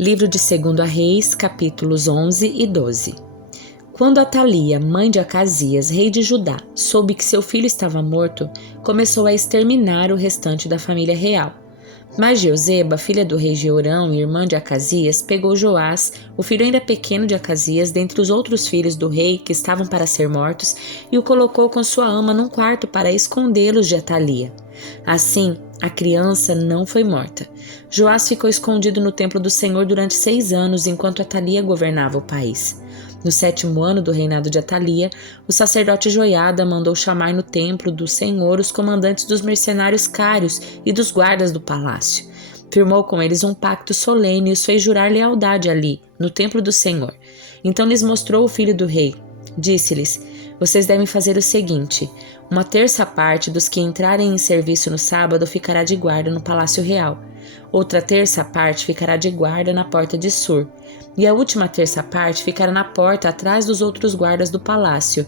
Livro de 2 Reis, capítulos 11 e 12. Quando Atalia, mãe de Acasias, rei de Judá, soube que seu filho estava morto, começou a exterminar o restante da família real. Mas Jeozeba, filha do rei Jeorão e irmã de Acasias, pegou Joás, o filho ainda pequeno de Acasias, dentre os outros filhos do rei que estavam para ser mortos, e o colocou com sua ama num quarto para escondê-los de Atalia. Assim, a criança não foi morta. Joás ficou escondido no templo do Senhor durante 6 anos, enquanto Atalia governava o país. No 7º ano do reinado de Atalia, o sacerdote Joiada mandou chamar no templo do Senhor os comandantes dos mercenários cários e dos guardas do palácio. Firmou com eles um pacto solene e os fez jurar lealdade ali, no templo do Senhor. Então lhes mostrou o filho do rei. Disse-lhes: vocês devem fazer o seguinte: 1/3 parte dos que entrarem em serviço no sábado ficará de guarda no palácio real. Outra 1/3 parte ficará de guarda na porta de Sur. E a última 1/3 parte ficará na porta atrás dos outros guardas do palácio.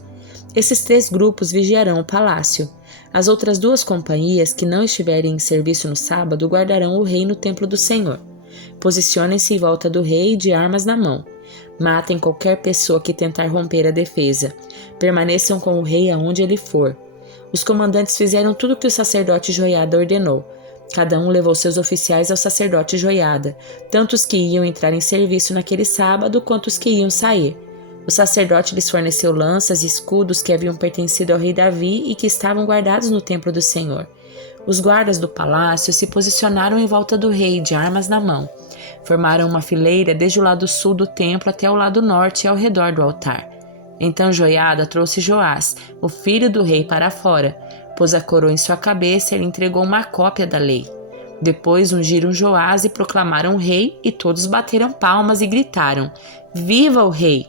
Esses 3 grupos vigiarão o palácio. As outras 2 companhias que não estiverem em serviço no sábado guardarão o rei no templo do Senhor. Posicionem-se em volta do rei de armas na mão. Matem qualquer pessoa que tentar romper a defesa. Permaneçam com o rei aonde ele for. Os comandantes fizeram tudo o que o sacerdote Joiada ordenou. Cada um levou seus oficiais ao sacerdote Joiada, tanto os que iam entrar em serviço naquele sábado quanto os que iam sair. O sacerdote lhes forneceu lanças e escudos que haviam pertencido ao rei Davi e que estavam guardados no templo do Senhor. Os guardas do palácio se posicionaram em volta do rei, de armas na mão. Formaram uma fileira desde o lado sul do templo até o lado norte e ao redor do altar. Então Joiada trouxe Joás, o filho do rei, para fora, pôs a coroa em sua cabeça e lhe entregou uma cópia da lei. Depois ungiram Joás e proclamaram o rei, e todos bateram palmas e gritaram: Viva o rei!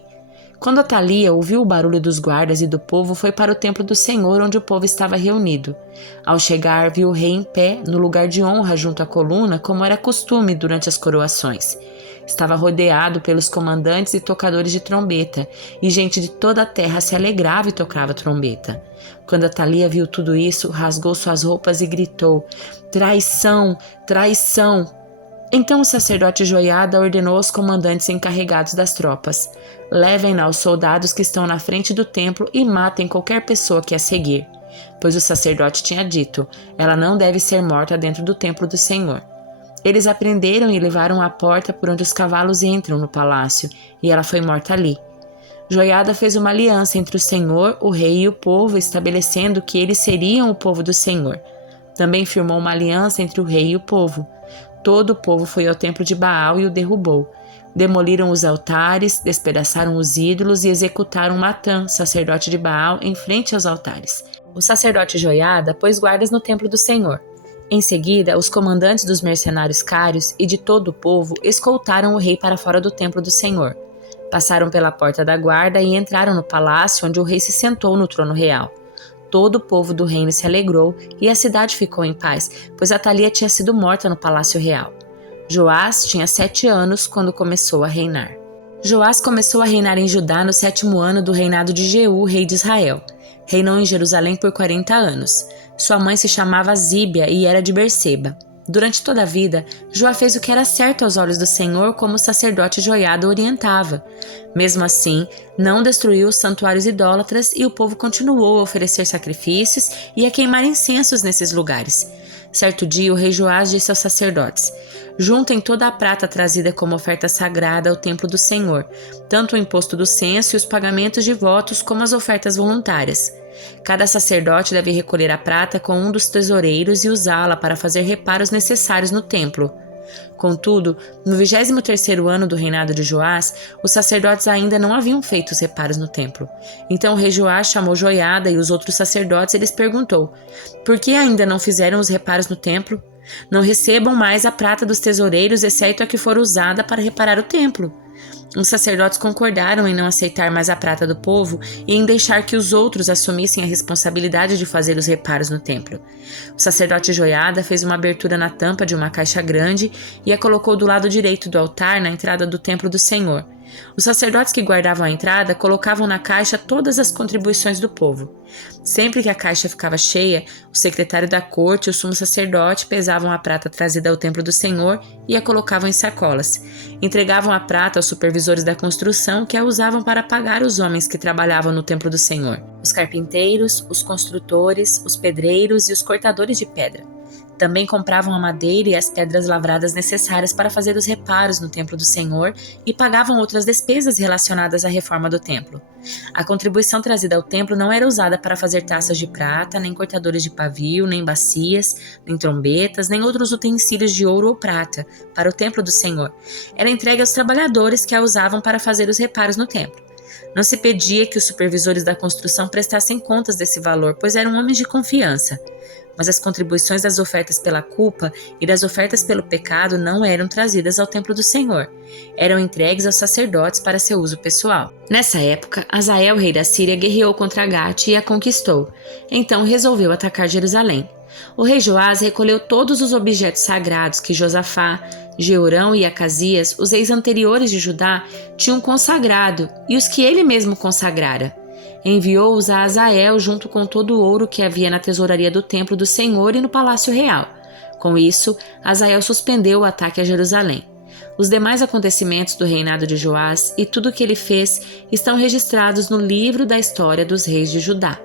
Quando Atalia ouviu o barulho dos guardas e do povo, foi para o templo do Senhor, onde o povo estava reunido. Ao chegar, viu o rei em pé, no lugar de honra junto à coluna, como era costume durante as coroações. Estava rodeado pelos comandantes e tocadores de trombeta, e gente de toda a terra se alegrava e tocava trombeta. Quando Atalia viu tudo isso, rasgou suas roupas e gritou: Traição! Traição! Então o sacerdote Joiada ordenou aos comandantes encarregados das tropas: levem-na aos soldados que estão na frente do templo e matem qualquer pessoa que a seguir. Pois o sacerdote tinha dito: ela não deve ser morta dentro do templo do Senhor. Eles a prenderam e levaram à porta por onde os cavalos entram no palácio, e ela foi morta ali. Joiada fez uma aliança entre o Senhor, o rei e o povo, estabelecendo que eles seriam o povo do Senhor. Também firmou uma aliança entre o rei e o povo. Todo o povo foi ao templo de Baal e o derrubou. Demoliram os altares, despedaçaram os ídolos e executaram Matã, sacerdote de Baal, em frente aos altares. O sacerdote Joiada pôs guardas no templo do Senhor. Em seguida, os comandantes dos mercenários cários e de todo o povo escoltaram o rei para fora do templo do Senhor. Passaram pela porta da guarda e entraram no palácio, onde o rei se sentou no trono real. Todo o povo do reino se alegrou e a cidade ficou em paz, pois Atalia tinha sido morta no palácio real. Joás tinha 7 anos quando começou a reinar. Joás começou a reinar em Judá no 7º ano do reinado de Jeú, rei de Israel. Reinou em Jerusalém por 40 anos. Sua mãe se chamava Zíbia e era de Berseba. Durante toda a vida, Joá fez o que era certo aos olhos do Senhor, como o sacerdote Joiada orientava. Mesmo assim, não destruiu os santuários idólatras e o povo continuou a oferecer sacrifícios e a queimar incensos nesses lugares. Certo dia, o rei Joás disse aos sacerdotes: juntem toda a prata trazida como oferta sagrada ao templo do Senhor, tanto o imposto do censo e os pagamentos de votos como as ofertas voluntárias. Cada sacerdote deve recolher a prata com um dos tesoureiros e usá-la para fazer reparos necessários no templo. Contudo, no 23º ano do reinado de Joás, os sacerdotes ainda não haviam feito os reparos no templo. Então o rei Joás chamou Joiada e os outros sacerdotes e lhes perguntou: por que ainda não fizeram os reparos no templo? Não recebam mais a prata dos tesoureiros, exceto a que for usada para reparar o templo. Os sacerdotes concordaram em não aceitar mais a prata do povo e em deixar que os outros assumissem a responsabilidade de fazer os reparos no templo. O sacerdote Joiada fez uma abertura na tampa de uma caixa grande e a colocou do lado direito do altar na entrada do templo do Senhor. Os sacerdotes que guardavam a entrada colocavam na caixa todas as contribuições do povo. Sempre que a caixa ficava cheia, o secretário da corte e o sumo sacerdote pesavam a prata trazida ao templo do Senhor e a colocavam em sacolas. Entregavam a prata aos supervisores da construção, que a usavam para pagar os homens que trabalhavam no templo do Senhor: os carpinteiros, os construtores, os pedreiros e os cortadores de pedra. Também compravam a madeira e as pedras lavradas necessárias para fazer os reparos no templo do Senhor e pagavam outras despesas relacionadas à reforma do templo. A contribuição trazida ao templo não era usada para fazer taças de prata, nem cortadores de pavio, nem bacias, nem trombetas, nem outros utensílios de ouro ou prata para o templo do Senhor. Era entregue aos trabalhadores que a usavam para fazer os reparos no templo. Não se pedia que os supervisores da construção prestassem contas desse valor, pois eram homens de confiança. Mas as contribuições das ofertas pela culpa e das ofertas pelo pecado não eram trazidas ao templo do Senhor. Eram entregues aos sacerdotes para seu uso pessoal. Nessa época, Hazael, rei da Síria, guerreou contra Gate e a conquistou. Então resolveu atacar Jerusalém. O rei Joás recolheu todos os objetos sagrados que Josafá, Jeorão e Acasias, os reis anteriores de Judá, tinham consagrado e os que ele mesmo consagrara. Enviou-os a Hazael junto com todo o ouro que havia na tesouraria do templo do Senhor e no palácio real. Com isso, Hazael suspendeu o ataque a Jerusalém. Os demais acontecimentos do reinado de Joás e tudo o que ele fez estão registrados no livro da história dos reis de Judá.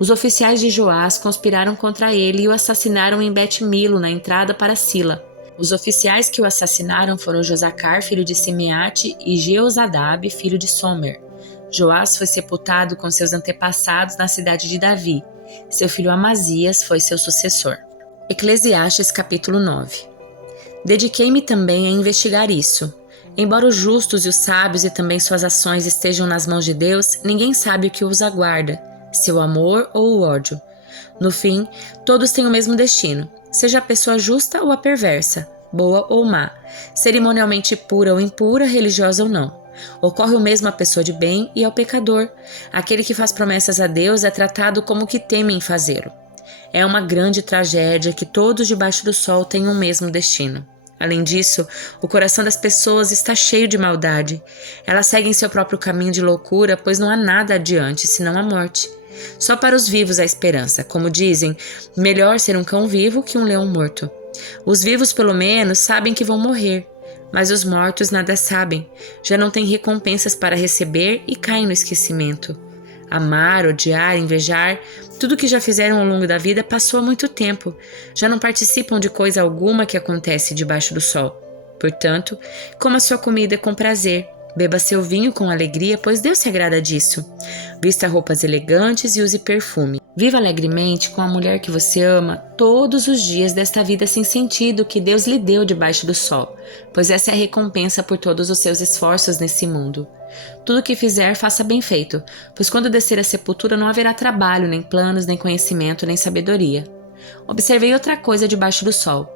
Os oficiais de Joás conspiraram contra ele e o assassinaram em Bet-Milo, na entrada para Sila. Os oficiais que o assassinaram foram Josacar, filho de Simeate, e Jeozadab, filho de Somer. Joás foi sepultado com seus antepassados na cidade de Davi. Seu filho Amazias foi seu sucessor. Eclesiastes capítulo 9. Dediquei-me também a investigar isso. Embora os justos e os sábios e também suas ações estejam nas mãos de Deus, ninguém sabe o que os aguarda, seu amor ou o ódio. No fim, todos têm o mesmo destino, seja a pessoa justa ou a perversa, boa ou má, cerimonialmente pura ou impura, religiosa ou não. Ocorre o mesmo à pessoa de bem e ao pecador. Aquele que faz promessas a Deus é tratado como que temem fazê-lo. É uma grande tragédia que todos debaixo do sol tenham o mesmo destino. Além disso, o coração das pessoas está cheio de maldade. Elas seguem seu próprio caminho de loucura, pois não há nada adiante, senão a morte. Só para os vivos há esperança. Como dizem, melhor ser um cão vivo que um leão morto. Os vivos, pelo menos, sabem que vão morrer. Mas os mortos nada sabem, já não têm recompensas para receber e caem no esquecimento. Amar, odiar, invejar, tudo que já fizeram ao longo da vida passou há muito tempo, já não participam de coisa alguma que acontece debaixo do sol. Portanto, coma sua comida com prazer, beba seu vinho com alegria, pois Deus se agrada disso. Vista roupas elegantes e use perfume. Viva alegremente com a mulher que você ama todos os dias desta vida sem sentido que Deus lhe deu debaixo do sol, pois essa é a recompensa por todos os seus esforços nesse mundo. Tudo o que fizer, faça bem feito, pois quando descer à sepultura não haverá trabalho, nem planos, nem conhecimento, nem sabedoria. Observei outra coisa debaixo do sol.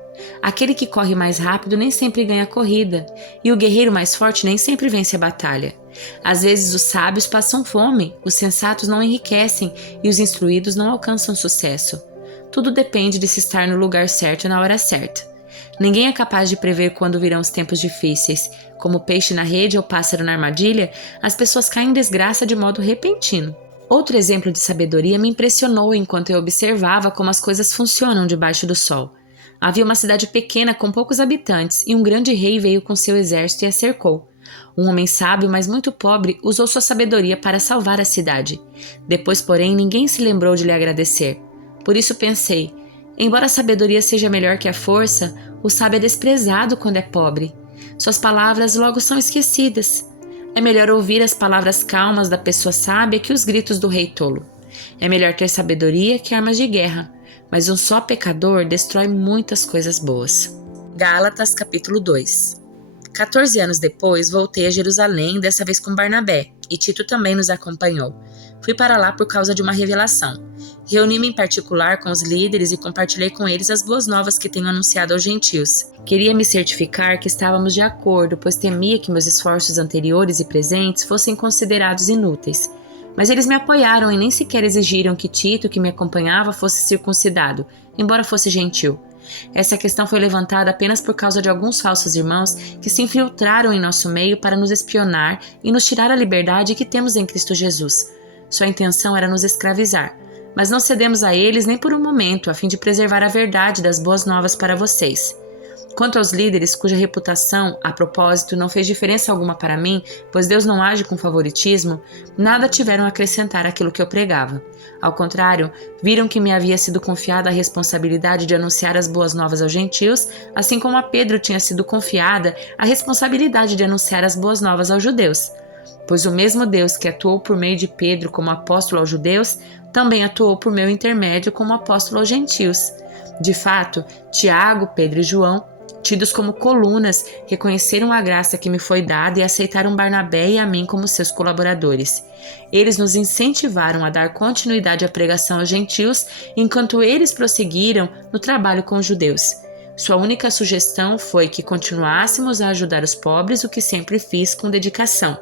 Aquele que corre mais rápido nem sempre ganha a corrida, e o guerreiro mais forte nem sempre vence a batalha. Às vezes os sábios passam fome, os sensatos não enriquecem e os instruídos não alcançam sucesso. Tudo depende de se estar no lugar certo na hora certa. Ninguém é capaz de prever quando virão os tempos difíceis. Como peixe na rede ou pássaro na armadilha, as pessoas caem em desgraça de modo repentino. Outro exemplo de sabedoria me impressionou enquanto eu observava como as coisas funcionam debaixo do sol. Havia uma cidade pequena com poucos habitantes e um grande rei veio com seu exército e a cercou. Um homem sábio, mas muito pobre, usou sua sabedoria para salvar a cidade. Depois, porém, ninguém se lembrou de lhe agradecer. Por isso pensei, embora a sabedoria seja melhor que a força, o sábio é desprezado quando é pobre. Suas palavras logo são esquecidas. É melhor ouvir as palavras calmas da pessoa sábia que os gritos do rei tolo. É melhor ter sabedoria que armas de guerra, mas um só pecador destrói muitas coisas boas. Gálatas capítulo 2. 14 anos depois, voltei a Jerusalém, dessa vez com Barnabé, e Tito também nos acompanhou. Fui para lá por causa de uma revelação. Reuni-me em particular com os líderes e compartilhei com eles as boas novas que tenho anunciado aos gentios. Queria me certificar que estávamos de acordo, pois temia que meus esforços anteriores e presentes fossem considerados inúteis. Mas eles me apoiaram e nem sequer exigiram que Tito, que me acompanhava, fosse circuncidado, embora fosse gentil. Essa questão foi levantada apenas por causa de alguns falsos irmãos que se infiltraram em nosso meio para nos espionar e nos tirar a liberdade que temos em Cristo Jesus. Sua intenção era nos escravizar, mas não cedemos a eles nem por um momento, a fim de preservar a verdade das boas novas para vocês. Quanto aos líderes cuja reputação, a propósito, não fez diferença alguma para mim, pois Deus não age com favoritismo, nada tiveram a acrescentar àquilo que eu pregava. Ao contrário, viram que me havia sido confiada a responsabilidade de anunciar as boas novas aos gentios, assim como a Pedro tinha sido confiada a responsabilidade de anunciar as boas novas aos judeus. Pois o mesmo Deus que atuou por meio de Pedro como apóstolo aos judeus, também atuou por meu intermédio como apóstolo aos gentios. De fato, Tiago, Pedro e João, tidos como colunas, reconheceram a graça que me foi dada e aceitaram Barnabé e a mim como seus colaboradores. Eles nos incentivaram a dar continuidade à pregação aos gentios, enquanto eles prosseguiram no trabalho com os judeus. Sua única sugestão foi que continuássemos a ajudar os pobres, o que sempre fiz com dedicação.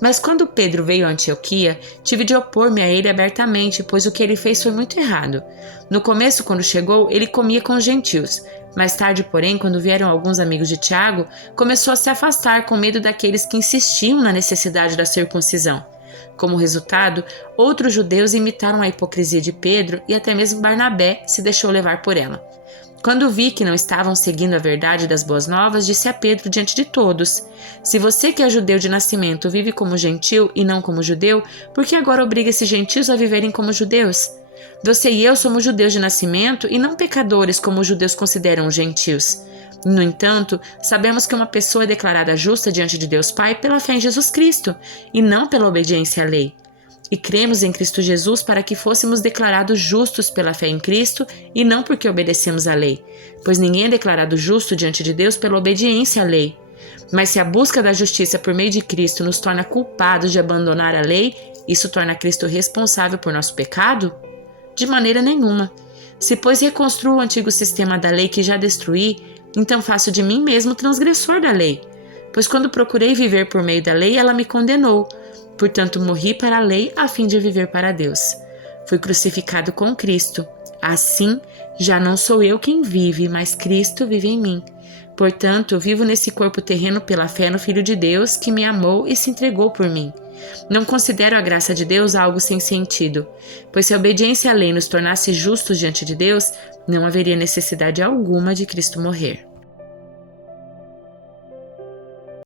Mas quando Pedro veio a Antioquia, tive de opor-me a ele abertamente, pois o que ele fez foi muito errado. No começo, quando chegou, ele comia com os gentios. Mais tarde, porém, quando vieram alguns amigos de Tiago, começou a se afastar com medo daqueles que insistiam na necessidade da circuncisão. Como resultado, outros judeus imitaram a hipocrisia de Pedro e até mesmo Barnabé se deixou levar por ela. Quando vi que não estavam seguindo a verdade das boas novas, disse a Pedro diante de todos: se você que é judeu de nascimento vive como gentil e não como judeu, por que agora obriga esses gentios a viverem como judeus? Você e eu somos judeus de nascimento e não pecadores como os judeus consideram os gentios. No entanto, sabemos que uma pessoa é declarada justa diante de Deus Pai pela fé em Jesus Cristo e não pela obediência à lei. E cremos em Cristo Jesus para que fôssemos declarados justos pela fé em Cristo e não porque obedecemos à lei, pois ninguém é declarado justo diante de Deus pela obediência à lei. Mas se a busca da justiça por meio de Cristo nos torna culpados de abandonar a lei, isso torna Cristo responsável por nosso pecado? De maneira nenhuma. Se, pois, reconstruo o antigo sistema da lei que já destruí, então faço de mim mesmo transgressor da lei. Pois quando procurei viver por meio da lei, ela me condenou. Portanto, morri para a lei a fim de viver para Deus. Fui crucificado com Cristo. Assim, já não sou eu quem vive, mas Cristo vive em mim. Portanto, vivo nesse corpo terreno pela fé no Filho de Deus, que me amou e se entregou por mim. Não considero a graça de Deus algo sem sentido, pois se a obediência à lei nos tornasse justos diante de Deus, não haveria necessidade alguma de Cristo morrer.